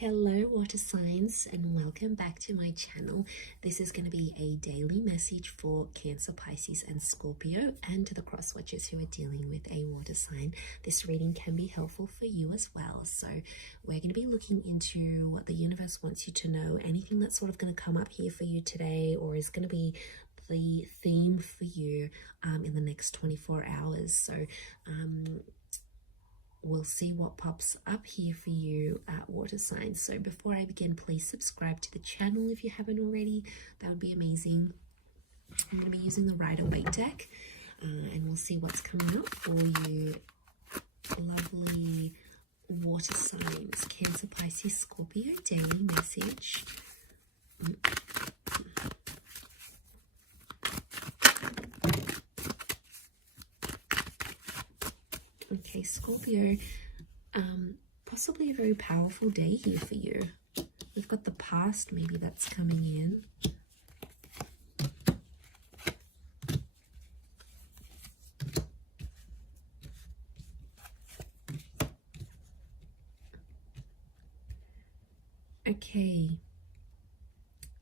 Hello water signs and welcome back to my channel. This is going to be a daily message for Cancer, Pisces and Scorpio, and to the cross watchers who are dealing with a water sign. This reading can be helpful for you as well. So we're going to be looking into what the universe wants you to know, anything that's sort of going to come up here for you today or is going to be the theme for you in the next 24 hours. So we'll see what pops up here for you at water signs. So before I begin, please subscribe to the channel if you haven't already. That would be amazing. I'm going to be using the Rider-Waite deck and we'll see what's coming up for you. Lovely water signs, Cancer, Pisces, Scorpio, daily message. Okay, Scorpio, possibly a very powerful day here for you. We've got the past maybe that's coming in. Okay.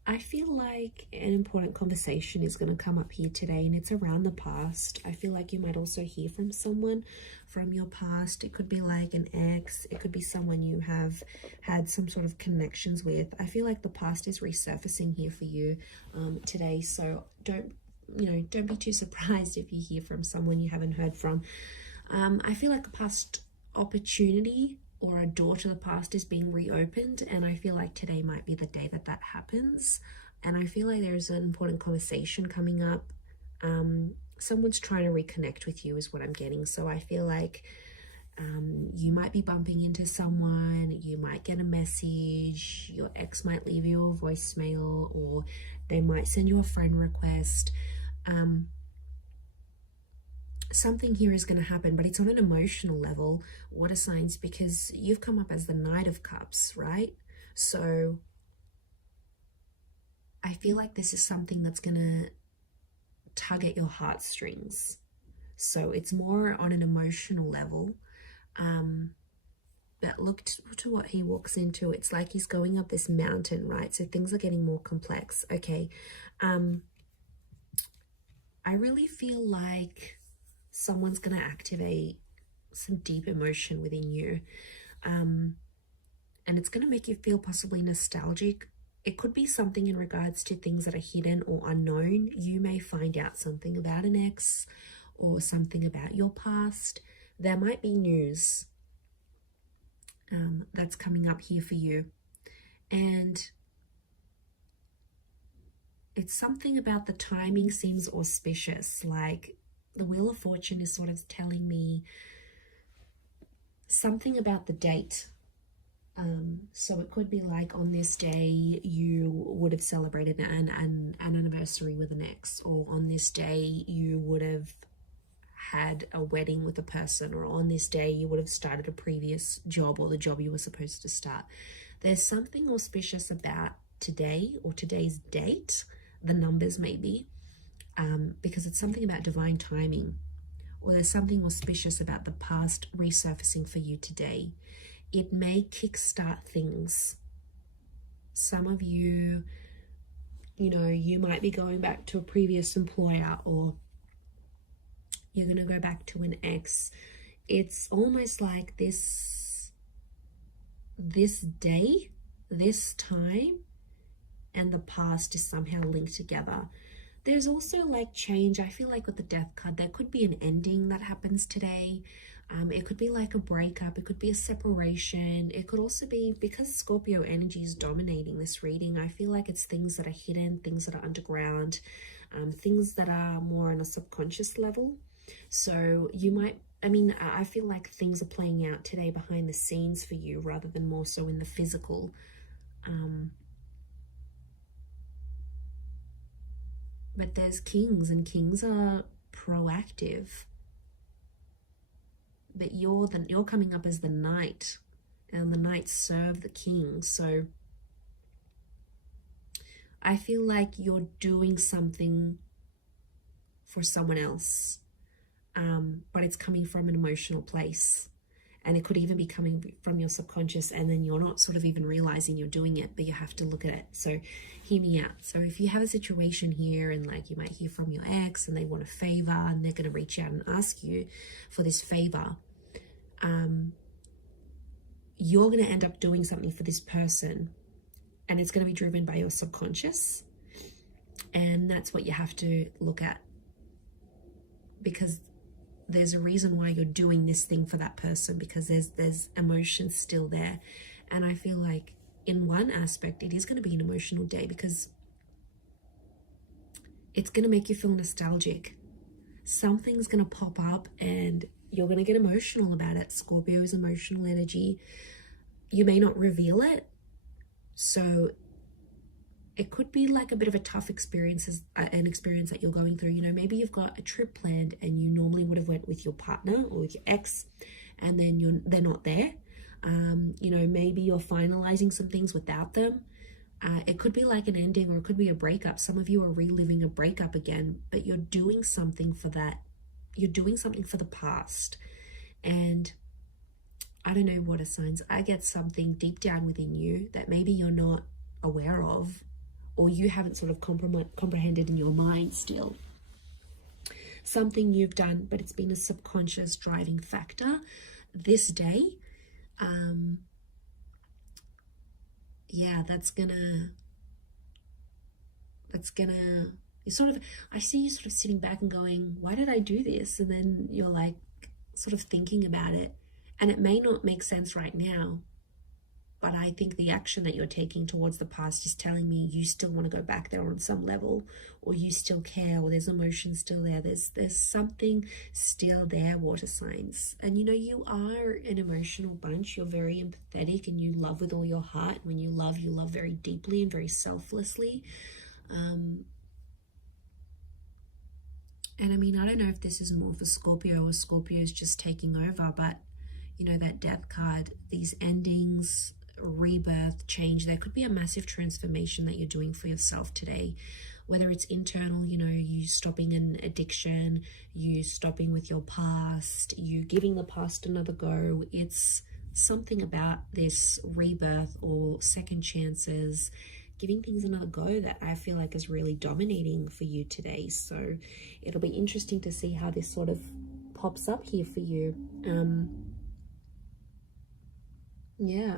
I feel like an important conversation is going to come up here today, and it's around the past. I feel like you might also hear from someone from your past. It could be like an ex. It could be someone you have had some sort of connections with. I feel like the past is resurfacing here for you today. So don't be too surprised if you hear from someone you haven't heard from. I feel like a past opportunity or a door to the past is being reopened, and I feel like today might be the day that that happens. And I feel like there's an important conversation coming up. Someone's trying to reconnect with you is what I'm getting. So I feel like you might be bumping into someone, you might get a message, your ex might leave you a voicemail, or they might send you a friend request. Something here is going to happen, but it's on an emotional level, water signs, because you've come up as the Knight of Cups, right? So I feel like this is something that's going to tug at your heartstrings. So it's more on an emotional level. But look to what he walks into. It's like he's going up this mountain, right? So things are getting more complex. Okay. I really feel like someone's going to activate some deep emotion within you. And it's going to make you feel possibly nostalgic. It could be something in regards to things that are hidden or unknown. You may find out something about an ex or something about your past. There might be news that's coming up here for you. And it's something about the timing seems auspicious, like the Wheel of Fortune is sort of telling me something about the date. So it could be like on this day you would have celebrated an anniversary with an ex, or on this day you would have had a wedding with a person, or on this day you would have started a previous job or the job you were supposed to start. There's something auspicious about today or today's date, the numbers maybe. Because it's something about divine timing, or there's something auspicious about the past resurfacing for you today. It may kickstart things. Some of you, you might be going back to a previous employer, or you're going to go back to an ex. It's almost like this day, this time, and the past is somehow linked together. There's also like change. I feel like with the Death card, there could be an ending that happens today. It could be like a breakup. It could be a separation. It could also be, because Scorpio energy is dominating this reading, I feel like it's things that are hidden, things that are underground, things that are more on a subconscious level. So you might, I feel like things are playing out today behind the scenes for you rather than more so in the physical. But there's kings, and kings are proactive. But you're coming up as the knight, and the knights serve the king. So I feel like you're doing something for someone else, but it's coming from an emotional place. And it could even be coming from your subconscious, and then you're not sort of even realizing you're doing it, but you have to look at it. So hear me out. So if you have a situation here, and like you might hear from your ex and they want a favor and they're going to reach out and ask you for this favor, you're going to end up doing something for this person, and it's going to be driven by your subconscious. And that's what you have to look at, because there's a reason why you're doing this thing for that person, because there's emotions still there. And I feel like in one aspect it is going to be an emotional day, because it's going to make you feel nostalgic. Something's going to pop up and you're going to get emotional about it. Scorpio is emotional energy. You may not reveal it, so it could be like a bit of a tough experience, an experience that you're going through. You know, maybe you've got a trip planned and you normally would have went with your partner or with your ex, and then they're not there. You know, maybe you're finalizing some things without them. It could be like an ending, or it could be a breakup. Some of you are reliving a breakup again, but you're doing something for that. You're doing something for the past. And I don't know, water signs, I get something deep down within you that maybe you're not aware of, or you haven't sort of comprehended in your mind still. Something you've done, but it's been a subconscious driving factor this day. Yeah, that's gonna, you sort of, I see you sort of sitting back and going, why did I do this? And then you're like sort of thinking about it, and it may not make sense right now, but I think the action that you're taking towards the past is telling me you still want to go back there on some level, or you still care, or there's emotion still there. There's something still there, water signs. And you know, you are an emotional bunch. You're very empathetic and you love with all your heart. When you love very deeply and very selflessly. And I mean, I don't know if this is more for Scorpio or Scorpio is just taking over, but you know, that death card, these endings, rebirth, change, there could be a massive transformation that you're doing for yourself today, whether it's internal, you know, you stopping an addiction, you stopping with your past, you giving the past another go. It's something about this rebirth or second chances, giving things another go, that I feel like is really dominating for you today. So it'll be interesting to see how this sort of pops up here for you. Yeah,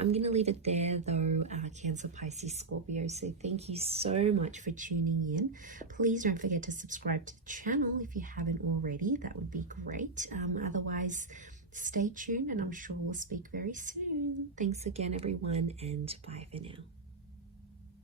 I'm going to leave it there though, Cancer, Pisces, Scorpio. So thank you so much for tuning in. Please don't forget to subscribe to the channel if you haven't already. That would be great. Otherwise, stay tuned and I'm sure we'll speak very soon. Thanks again, everyone, and bye for now.